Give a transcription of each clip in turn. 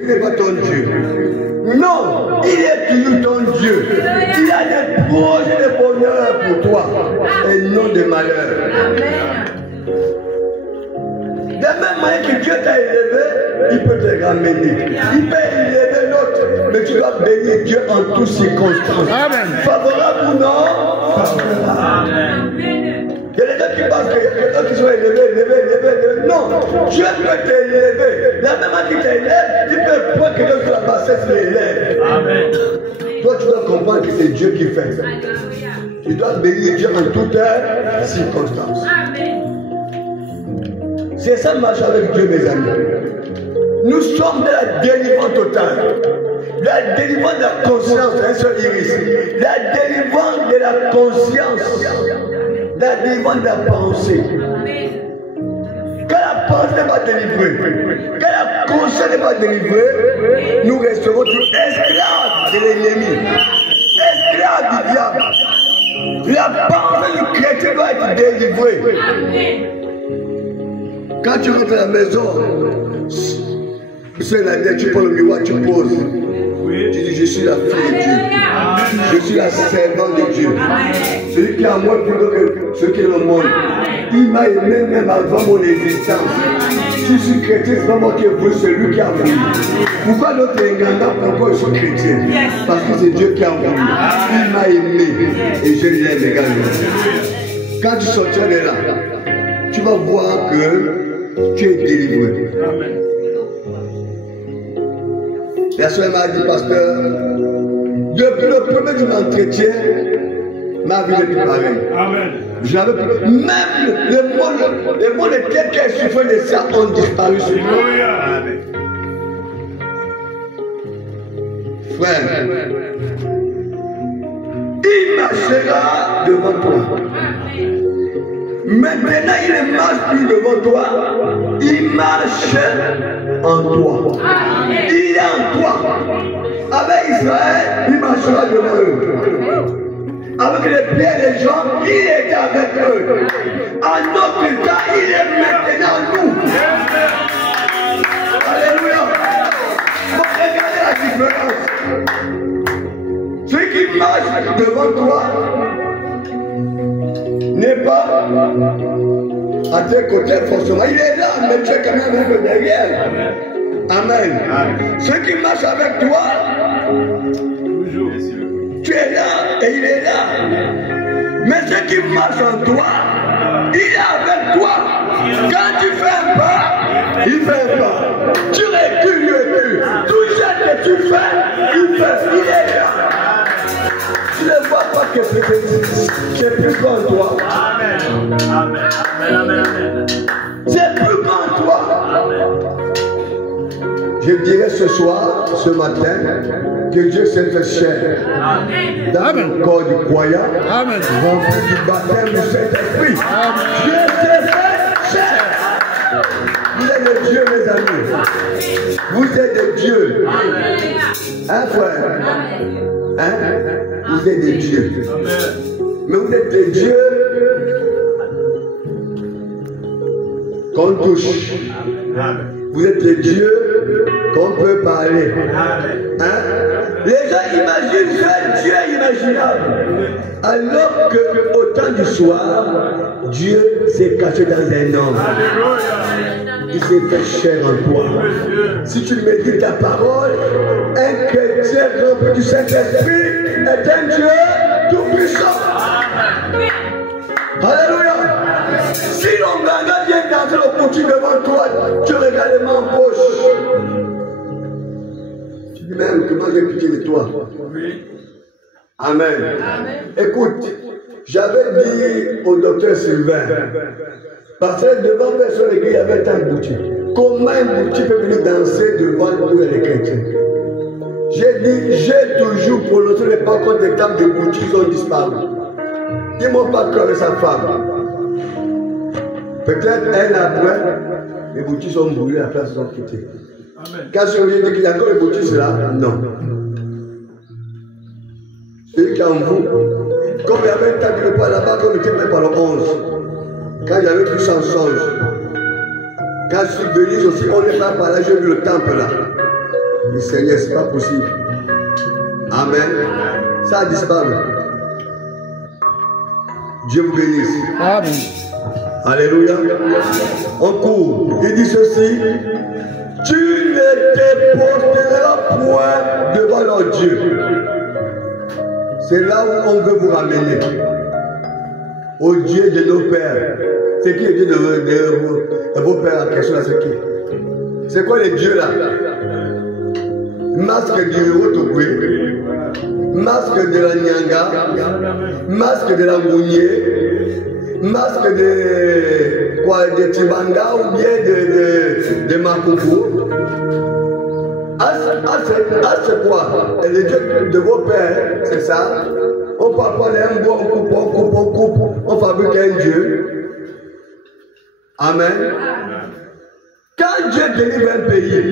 Il n'est pas ton Dieu. Non, il est toujours ton Dieu. Il a des projets de bonheur pour toi et non de malheur. De même manière que Dieu t'a élevé, il peut te ramener. Il peut élever l'autre, mais tu dois bénir Dieu en toutes circonstances. Amen. Favorable ou non, favorable. Il y a des gens qui pensent qu'il y a des gens qui sont élevés. Non, Dieu peut t'élever. La même manière qu'il t'élève, il peut prendre quelqu'un sur la bassesse et l'élève. Amen. Toi, tu dois comprendre que c'est Dieu qui fait ça. Tu dois bénir Dieu en toutes circonstances. Amen. C'est ça marche avec Dieu, mes amis. Nous sommes de la délivrance totale. La délivrance de la conscience, un seul iris. La délivrance de la conscience. La délivrance de la pensée. Quand la pensée n'est pas délivrée, quand la conscience n'est pas délivrée, nous resterons tous esclaves de l'ennemi. Esclaves du diable. La pensée du chrétien doit être délivrée. Quand tu rentres à la maison, c'est la tête, tu prends le miroir, tu poses. Tu dis, je suis la fille de Dieu. Je suis la servante de Dieu. Celui qui est en moi plutôt que celui qui est dans le monde. Il m'a aimé même avant mon existence. Si je suis chrétien, c'est pas moi qui ai voulu, c'est lui qui a voulu. Pourquoi notre ingrédient, pourquoi je suis chrétien? Parce que c'est Dieu qui a voulu. Il m'a aimé et je l'aime également. Quand tu sortiras de là, tu vas voir que tu es délivré. Amen. La soeur m'a dit, pasteur, depuis le premier de l'entretien, ma vie n'est plus pareille. Amen. Même les mots de tête qu'elle souffrait de ça ont disparu sur moi. Frère, il marchera devant toi. Maintenant, il ne marche plus devant toi. Il marche en toi. Il est en toi. Avec Israël, il marchera devant eux. Avec les pieds des gens, il est avec eux. En notre temps, il est maintenant nous. Alléluia. Regardez la différence. Celui qui marche devant toi n'est pas à tes côtés forcément. Il est là, mais tu es quand même un peu derrière. Amen. Amen. Ceux qui marchent avec toi, tu es là et il est là. Mais ceux qui marchent en toi, il est avec toi. Quand tu fais un pas, il fait un pas. Tu recules, il recule. Tout ce que tu fais, il fait. Il est là. Tu ne vois pas que c'est plus grand toi. Amen. Amen. Amen. C'est plus grand toi. Je dirais ce soir, ce matin, que Dieu s'est fait chair dans le corps du croyant, rempli du baptême du Saint-Esprit. Dieu s'est fait chair. Vous êtes des dieux, mes amis. Vous êtes des dieux. Hein, frère? Hein? Vous êtes des dieux. Mais vous êtes des dieux qu'on touche. Vous êtes des dieux qu'on peut parler. Hein? Les gens imaginent seul Dieu imaginable. Alors qu'au temps du soir, Dieu s'est caché dans un homme. Il s'est fait chair en toi. Si tu médites ta parole, un chrétien rempli du Saint-Esprit est un Dieu tout-puissant. Alléluia. Si l'Onganga vient danser le petit devant toi, tu regardes les mains en poche. Tu dis même que moi j'ai pitié de toi. Amen. Écoute, j'avais dit au docteur Sylvain, parce que devant personne, il y avait un boutique. Comment un boutique peut venir danser devant nous les chrétiens? J'ai dit, j'ai toujours prononcé les paroles des tables de boutique, ils ont disparu. Ils ne m'ont pas cru avec sa femme. Peut-être un après, les boutiques sont brûlées, la place sont quittées. Quand je lui ai dit qu'il y a encore les boutiques là, non. Celui qui est en vous, comme il y avait un tas de repas là-bas, comme il était même par le 11, quand il y avait plus en songe, quand je suis venu aussi, on n'est pas par là, j'ai vu le temple là. Le Seigneur, ce n'est pas possible. Amen. Ça a disparu. Dieu vous bénisse. Amen. Alléluia. En cours, il dit ceci. Tu ne te posteras point devant leur Dieu. C'est là où on veut vous ramener. Au Dieu de nos pères. C'est qui le Dieu de vos pères en question là? C'est qui? C'est quoi les dieux là? Masque du Rotokwe, masque de la Nyanga, masque de la Mounié, masque de quoi, de Tibanga ou bien de Makoufou. C'est quoi? Et les dieux de vos pères, c'est ça? On parle pas d'un bois, on coupe, on fabrique un dieu. Amen. Quand Dieu délivre un pays,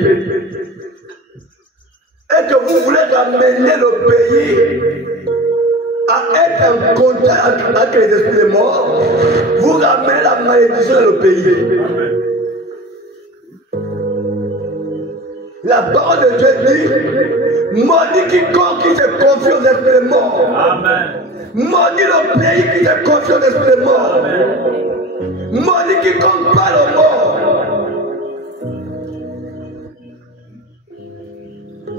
et que vous voulez ramener le pays à être en contact avec les esprits morts, vous ramenez la malédiction dans le pays. La parole de Dieu dit, maudit quiconque qui se confie aux esprits morts. Maudit le pays qui se confie aux esprits morts. Maudit quiconque parle aux morts.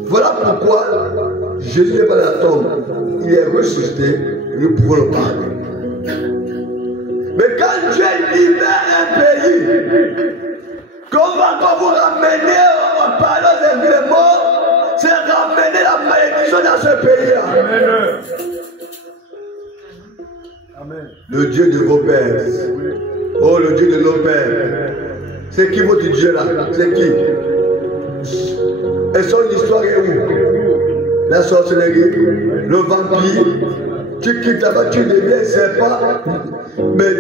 Voilà pourquoi Jésus n'est pas dans la tombe. Il est ressuscité, nous pouvons le parler. Mais quand Dieu libère un pays, qu'on va encore vous ramener, on va parler aux esprits morts, c'est ramener la malédiction dans ce pays-là. Amen. Le Dieu de vos pères. Oh, le Dieu de nos pères. C'est qui votre Dieu là? C'est qui? Et son histoire est où? La sorcellerie, le vampire. Tu quittes là-bas, tu deviens serpent. Mais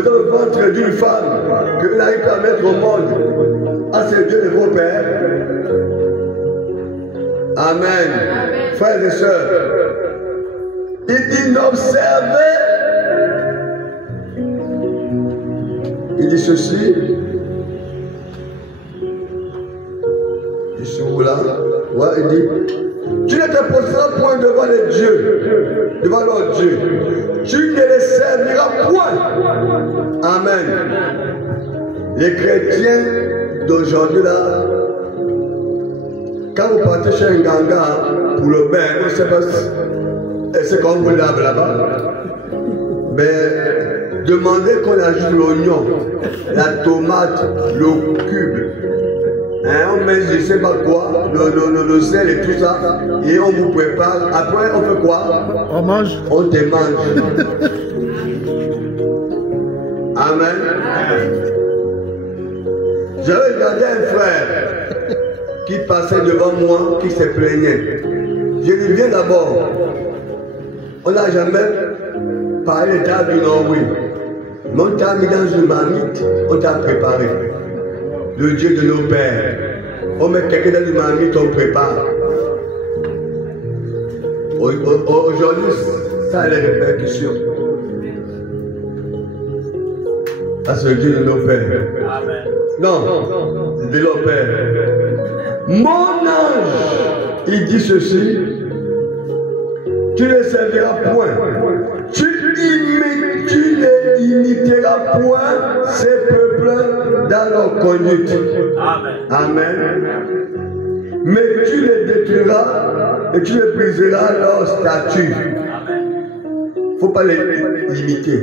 dans le ventre d'une femme que n'arrive pas à mettre au monde. Ah, c'est Dieu de vos pères. Amen. Frères et sœurs, il dit n'observez. Il dit ceci. Là, ouais, il dit, tu ne te poseras point devant les dieux, devant leur Dieu. Tu ne les serviras point. Amen. Les chrétiens d'aujourd'hui là, quand vous partez chez un ganga pour le bain, on ne sait pas si c'est comme vous lave là-bas. Mais demandez qu'on ajoute l'oignon, la tomate, le cube. Hein, on met je ne sais pas quoi, le sel et tout ça, et on vous prépare. Après, on fait quoi? On mange. On te mange. Amen. J'avais regardé un frère qui passait devant moi, qui se plaignait. Je lui viens d'abord. On n'a jamais parlé de table du Norway. Mais on t'a mis dans une marmite, on t'a préparé. Le Dieu de nos pères. On met quelqu'un dans une marmite, on prépare. Aujourd'hui, ça a les répercussions. Ah, c'est le Dieu de nos pères. Amen. Non, de nos pères. Mon ange, il dit ceci. Tu ne serviras point. Tu ne imiteras point ces peuples dans leur conduite. Amen. Amen. Mais tu les détruiras et tu les briseras leur statut. Il ne faut pas les imiter.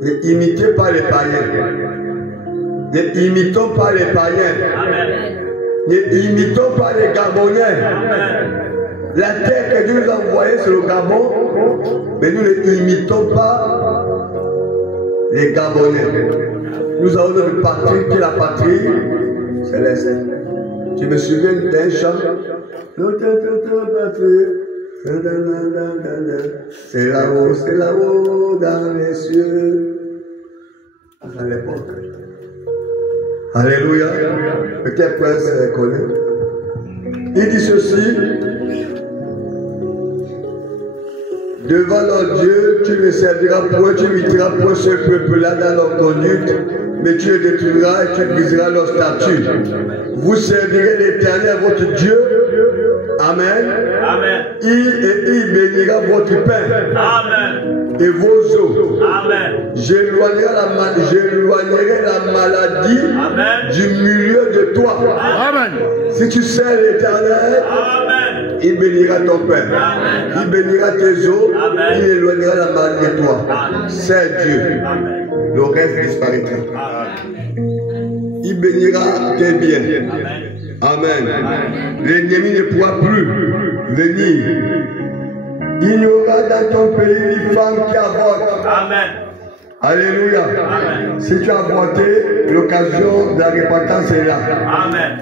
Ne imitez pas les païens. Ne imitons pas les païens. Amen. Ne imitons pas les Gabonais. Amen. La terre que Dieu nous a envoyée sur le Gabon, mais nous ne imitons pas les Gabonais. Nous avons notre patrie qui est la patrie céleste. Je me souviens d'un chant. C'est là-haut dans les cieux. À l'époque. Alléluia. Peut-être que connaît. Il dit ceci. Devant leur Dieu, tu ne serviras point, tu n'imiteras point ce peuple-là dans leur conduite, mais tu les détruiras et tu briseras leurs statues. Vous servirez l'Éternel, votre Dieu. Amen. Amen. Il bénira votre pain. Amen. Et vos eaux. Amen. J'éloignerai la maladie. Amen. Du milieu de toi. Amen. Si tu sers l'Éternel, Amen. Il bénira ton pain. Amen. Il bénira tes eaux. Amen. Il éloignera la maladie de toi. C'est Dieu. Amen. Le reste disparaîtra. Amen. Il bénira tes biens. Amen. L'ennemi ne pourra plus venir. Il n'y aura dans ton pays ni femme qui avorte. Amen. Alléluia. Amen. Si tu as avorté, l'occasion de la repentance est là. Amen.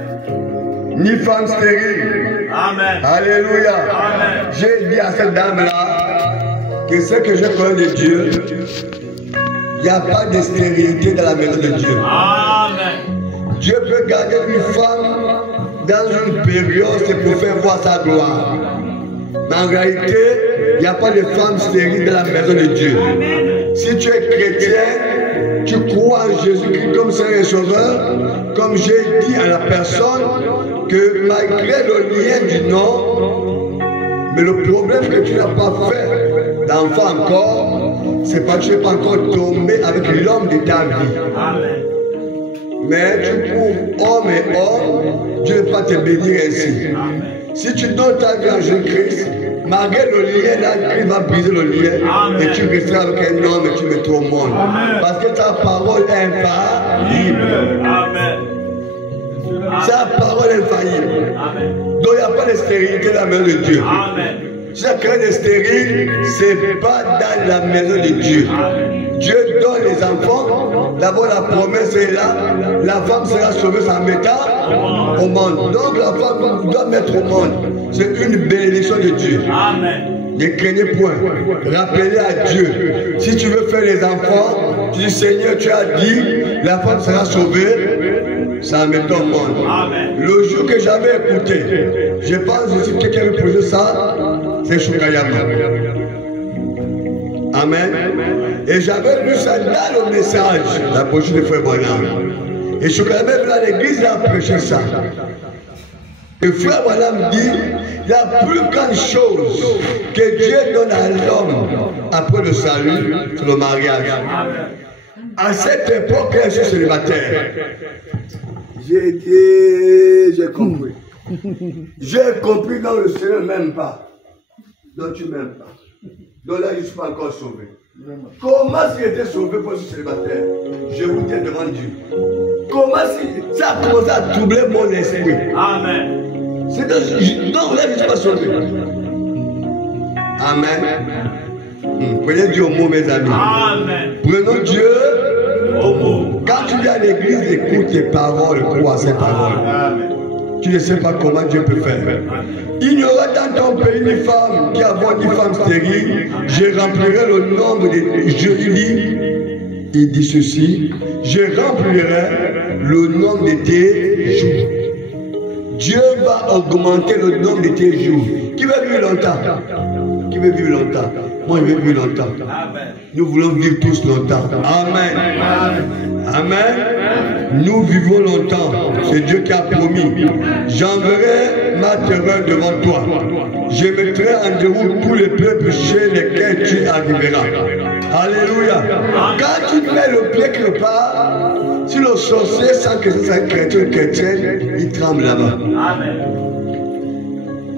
Ni femme stérile. Amen. Alléluia. Amen. J'ai dit à cette dame-là que ce que je connais de Dieu, il n'y a pas de stérilité dans la maison de Dieu. Amen. Dieu peut garder une femme dans une période, c'est pour faire voir sa gloire. Mais en réalité, il n'y a pas de femme stérile dans la maison de Dieu. Si tu es chrétien, tu crois en Jésus-Christ comme Seigneur et Sauveur, comme j'ai dit à la personne, que malgré le lien du nom, mais le problème que tu n'as pas fait d'enfant encore, c'est parce que tu n'es pas encore tombé avec l'homme de ta vie. Amen. Mais tu prouves homme et homme, Dieu ne va pas te bénir ainsi. Amen. Si tu donnes ta vie à Jésus-Christ, malgré le lien, là, Christ va briser le lien. Amen. Et tu resteras avec un homme et tu mettras au monde. Amen. Parce que ta parole est infaillible. Amen. Ta parole est infaillible. Amen. Donc il n'y a pas de stérilité dans la maison de Dieu. Amen. Si la crainte est stérile, ce n'est pas dans la maison de Dieu. Amen. Dieu donne les enfants. D'abord la promesse est là. La femme sera sauvée sans mettre au monde. Donc la femme doit mettre au monde. C'est une bénédiction de Dieu. Amen. Ne craignez point. Rappelez à Dieu. Si tu veux faire les enfants, tu dis Seigneur, tu as dit, la femme sera sauvée. Ça met au monde. Amen. Le jour que j'avais écouté, je pense aussi que quelqu'un avait posé ça, c'est Choukayama. Amen. Et j'avais lu ça dans le message, la brochure de Frère Branham. Et Choukayama est venu à l'église et a prêché ça. Et Frère Branham dit, la plus grande chose que Dieu donne à l'homme après le salut, c'est le mariage. À cette époque, je suis célibataire. J'ai dit, j'ai compris. J'ai compris dans le Seigneur même pas. Donc tu m'aimes pas. Donc là, je ne suis pas encore sauvé. Comment si j'étais sauvé pour être célibataire? Je vous dis devant Dieu. Comment si ça a commencé à troubler mon esprit? Amen. C'est donc là, je ne suis pas sauvé. Amen. Prenez Dieu au mot, mes amis. Amen. Prenons Dieu au mot. Quand tu viens à l'église, écoute les paroles, crois à ces paroles. Amen. Tu ne sais pas comment Dieu peut faire. Il n'y aura dans ton pays ni femme qui avoir ni femme stérile. Je remplirai le nombre de... Il dit ceci. Je remplirai le nombre de tes jours. Dieu va augmenter le nombre de tes jours. Qui veut vivre longtemps? Qui veut vivre longtemps? Moi, je veux vivre longtemps. Amen. Nous voulons vivre tous longtemps. Amen. Amen. Amen. Nous vivons longtemps. C'est Dieu qui a promis. J'enverrai ma terreur devant toi. Je mettrai en déroute tous les peuples chez lesquels tu arriveras. Alléluia. Quand tu mets le pied quelque part, si le sorcier sent que c'est un chrétien ou chrétienne, il tremble là-bas. Amen.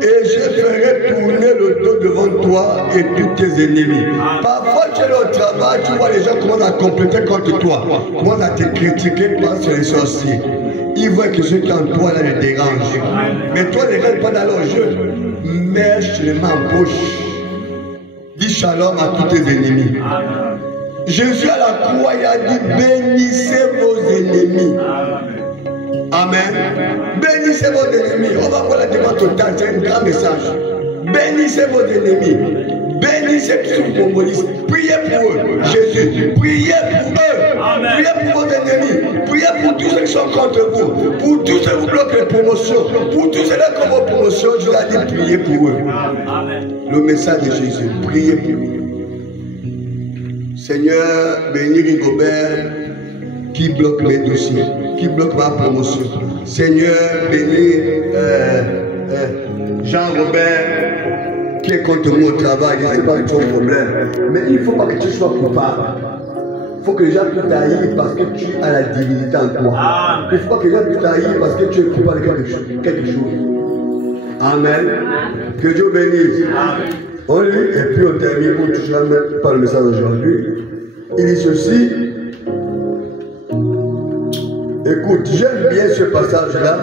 Et je ferai tourner le dos devant toi et tous tes ennemis. Parfois tu es au travail, tu vois les gens commencent à compléter contre toi. Commencent à te critiquer parce que les sorciers. Ils voient que ceux qui en toi là les dérangent. Mais toi ne rentres pas dans leur jeu. Mets sur les mains en bouche. Dis shalom à tous tes ennemis. Jésus à la croix, il a dit bénissez vos ennemis. Amen. Bénissez vos ennemis. On va voir la demande totale, c'est un grand message. Bénissez vos ennemis. Bénissez tous les communistes. Priez pour eux. Jésus, priez pour eux. Amen. Priez pour vos ennemis. Priez pour tous ceux qui sont contre vous. Pour tous ceux qui vous bloquent les promotions. Pour tous ceux qui ont vos promotions, je leur ai dit priez pour eux. Amen. Le message de Jésus, priez pour eux. Seigneur, bénis Rigobert. qui bloque mes dossiers, qui bloque ma promotion. Seigneur, bénis Jean-Robert qui est contre mon travail. Je ne sais pas ton problème, mais il ne faut pas que tu sois coupable. Il faut que les gens puissent t'haïr parce que tu as la divinité en toi. Il ne faut pas que les gens puissent t'haïr parce que tu es coupable de quelque chose. Amen. Que Dieu bénisse. On lit et puis on termine pour toucher par le message d'aujourd'hui. Il dit ceci. Écoute, j'aime bien ce passage-là.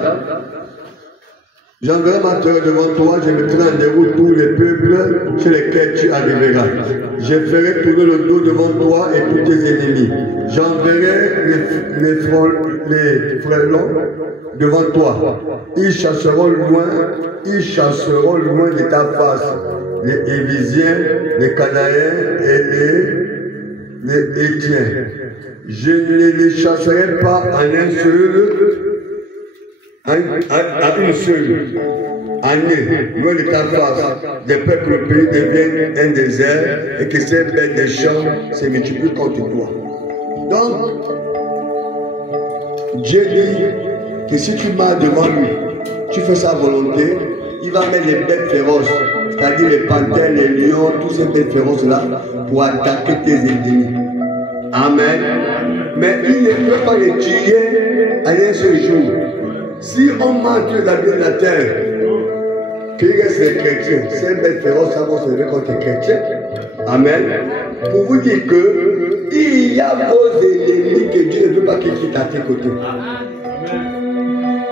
J'enverrai ma terre devant toi, je mettrai en déroute tous les peuples sur lesquels tu arriveras. Je ferai tourner le dos devant toi et tous tes ennemis. J'enverrai les frelons devant toi. Ils chasseront loin de ta face les Évisiens, les Cananéens et les Hétiens. Je ne les chasserai pas en une seule année, loin de ta face, de peur que le pays devienne un désert et que ces bêtes des champs se multiplient contre toi. Donc, Dieu dit que si tu marches devant lui, tu fais sa volonté, il va mettre les bêtes féroces, c'est-à-dire les panthères, les lions, tous ces bêtes féroces-là, pour attaquer tes ennemis. Amen. Mais il ne peut pas les tuer en un seul jour. Si on manque la vie de la terre, qu'il reste les chrétiens, ces bêtes féroces vont se lever contre les chrétiens. Amen. Pour vous dire que il y a vos ennemis que Dieu ne veut pas qu'ils quittent à tes côtés.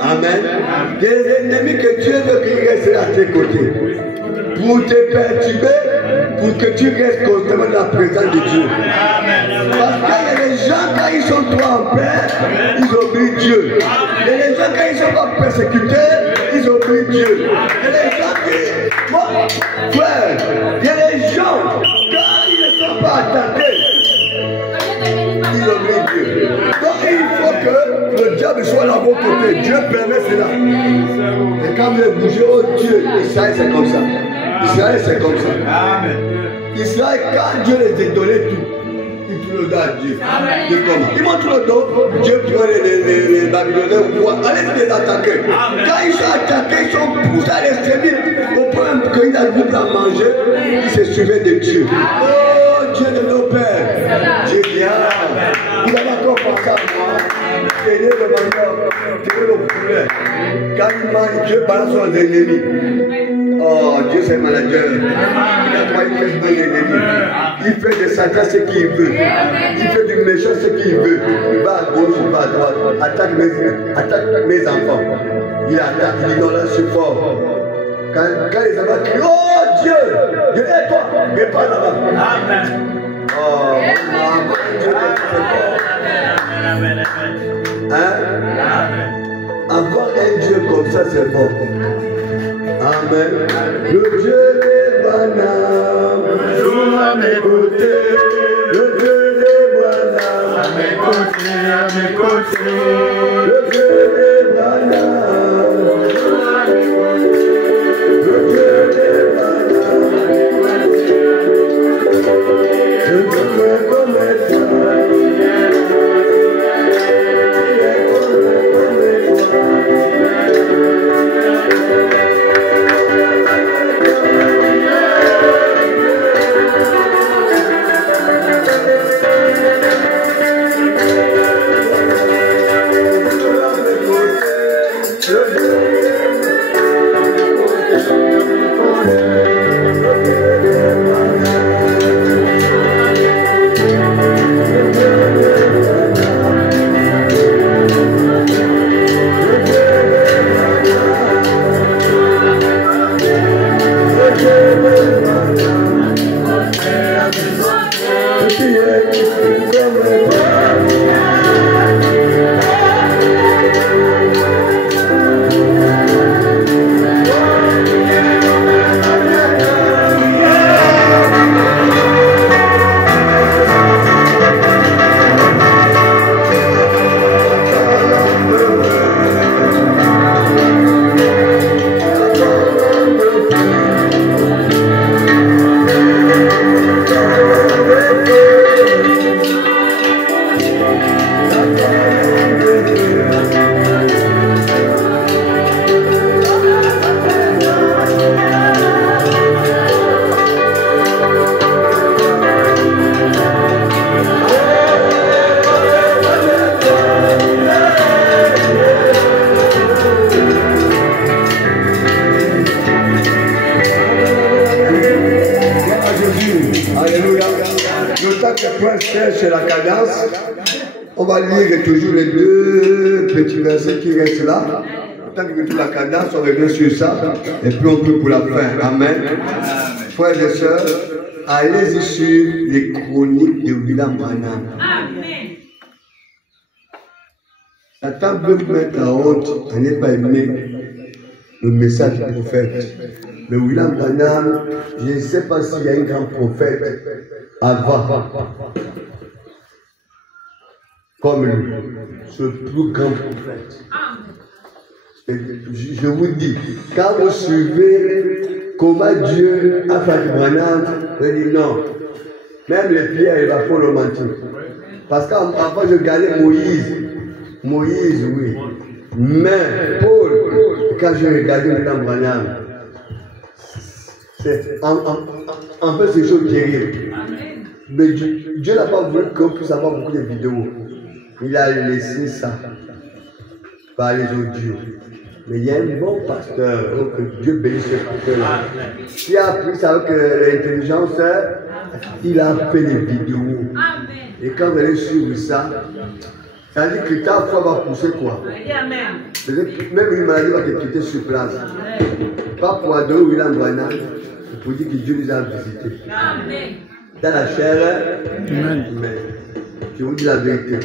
Amen. Des ennemis que Dieu veut qu'ils restent à tes côtés. Pour te perturber, pour que tu restes constamment dans la présence de Dieu. Parce qu'il y a des gens, quand ils sont trop en paix, ils oublient Dieu. Il y a des gens, quand ils ne sont pas persécutés, ils oublient Dieu. Il y a des gens qui, frère, il y a des gens, quand ils ne sont pas attaqués, ils oublient Dieu. Donc il faut que le diable soit là à vos côtés. Dieu permet cela. Et quand vous bougez, oh Dieu, Israël c'est comme ça. Israël c'est comme ça. Israël, quand Dieu les a donné tout, il tourne le dos à Dieu. Il montre le dos, Dieu prend les Babyloniens au pouvoir. Allez les attaquer. Quand ils sont attaqués, ils sont poussés à l'extrémisme. Au point qu'ils arrivent à manger, ils se souviennent de Dieu. Oh Dieu de nos pères. Dieu vient. Vous avez encore pensé à moi. Tenez le mandat, tenez le poulet. Quand il mange, Dieu balance son ennemi. Oh, Dieu c'est manager. Il a pas une ennemi. Il fait de Satan ce qu'il veut. Il fait du méchant ce qu'il veut. Il va à gauche, il va à droite. Attaque mes enfants. Il attaque, il dit non là je suis fort. Quand les enfants crient, oh Dieu, Dieu aide-toi, mais pas là-bas. Amen. Oh, Dieu est fort. Hein? Avoir un Dieu comme ça, c'est fort. Amen. Le Dieu des Banam, toujours à mes côtés. Le Dieu des Banam, à mes côtés, à mes côtés. Le Dieu des Banam, toujours à mes côtés. Le Dieu des Banam, à mes côtés. Je te fais connaître. frères, c'est la cadence. On va lire toujours les deux petits versets qui restent là. Tant que toute la cadence, on revient sur ça. Et puis on peut pour la fin. Amen. Frères et sœurs, allez-y sur les chroniques de William Branham. Amen. Satan veut vous mettre en honte, à ne pas aimer le message du prophète. Mais William Branham, je ne sais pas s'il y a un grand prophète avant, comme lui, ce plus grand prophète. Et je vous dis, quand vous suivez comment Dieu a fait Branham, vous dites non, même les pierres, il va faire le mentir. Parce qu'avant, je regardais Moïse, oui. Mais Paul, quand je regardais William Branham, c'est un peu ces choses terribles. Mais Dieu n'a pas voulu qu'on puisse avoir beaucoup de vidéos. Il a laissé ça par les audios. Mais il y a un bon pasteur, que Dieu bénisse ce pasteur-là, qui a appris ça avec l'intelligence, il a fait des vidéos. Et quand vous allez suivre ça, ça veut dire que ta foi va pousser quoi? Même une maladie va te quitter sur place. Pas pour adorer William Branham, c'est pour dire que Dieu nous a visités. Dans la chair, mais je vous dis la vérité.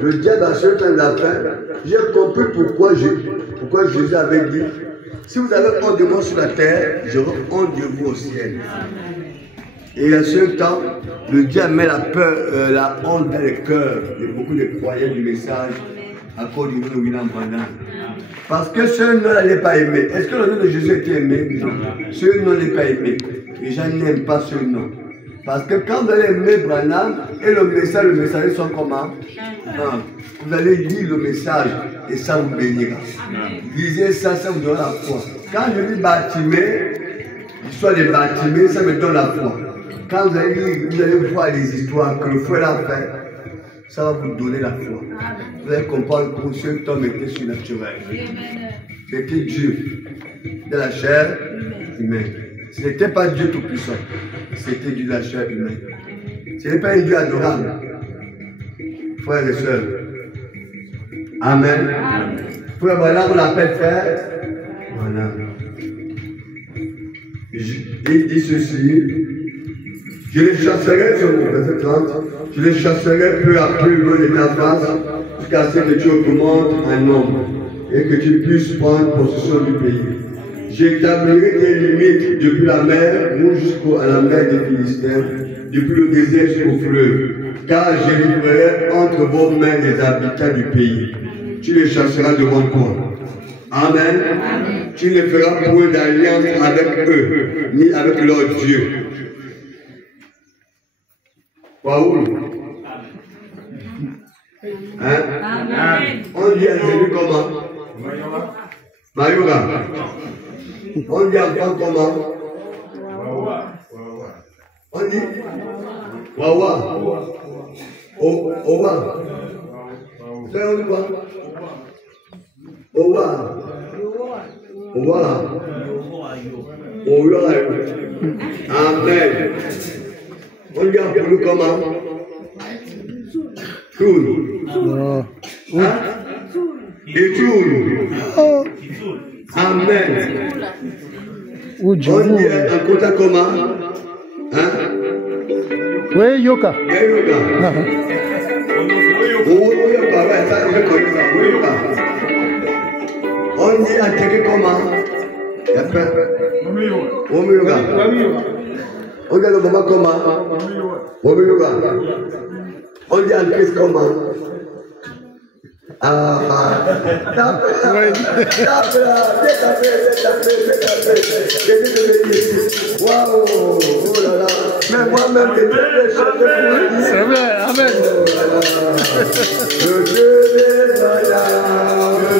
Le diable a ce temps de la fin. J'ai compris pourquoi Jésus avait dit, si vous avez honte de moi sur la terre, j'aurai honte de vous au ciel. Et à ce temps, le diable met la peur, la honte dans les cœurs de beaucoup de croyants du message à cause du nom de William Branham. Parce que ce nom n'est pas aimé. Est-ce que le nom de Jésus était aimé? Non. Ce nom n'est pas aimé. Les gens n'aiment pas ce nom. Parce que quand vous allez aimer Branham et le messager sont comment? Vous allez lire le message et ça vous bénira. Lisez ça, ça vous donnera la foi. Quand je lis Bartimée, l'histoire de Bartimée, ça me donne la foi. Quand vous allez voir les histoires que le frère a fait, ça va vous donner la foi. Vous allez comprendre que cet homme était surnaturel. C'était Dieu de la chair humaine. Ce n'était pas Dieu tout-puissant. C'était Dieu de la chair humaine. Ce n'est pas un Dieu adorable. Frères et sœurs. Amen. Frère, voilà, on l'appelle frère. Voilà. Il dit ceci. Je les chasserai, sur mon verset 30, je les chasserai peu à peu loin de ta face, jusqu'à ce que tu augmentes un nombre, et que tu puisses prendre possession du pays. J'établirai tes limites depuis la mer, jusqu'à la mer des Philistins, depuis le désert jusqu'au fleuve, car je livrerai entre vos mains les habitants du pays. Tu les chasseras devant toi. Amen. Amen. Tu ne feras point d'alliance avec eux, ni avec leur Dieu. Waouh. Hein? Amen. On dit à Jésus comment? Mayura. On dit enfant comment? On dit Wawa. Owa. C'est on dit quoi? Owa. Owa. Owa. Amen. On dit un peu comment? Toul. Hein? Et Toul. Amen. On dit un côté comment? Hein? Oui, Yoka. Yoka. On dit un truc comment? Omiyoga. On dit le maman comment? Omiyoga. On dit un Christ comment? Tape waouh, oh là là, mais moi-même, c'est vrai, amen. Le Dieu des voyages,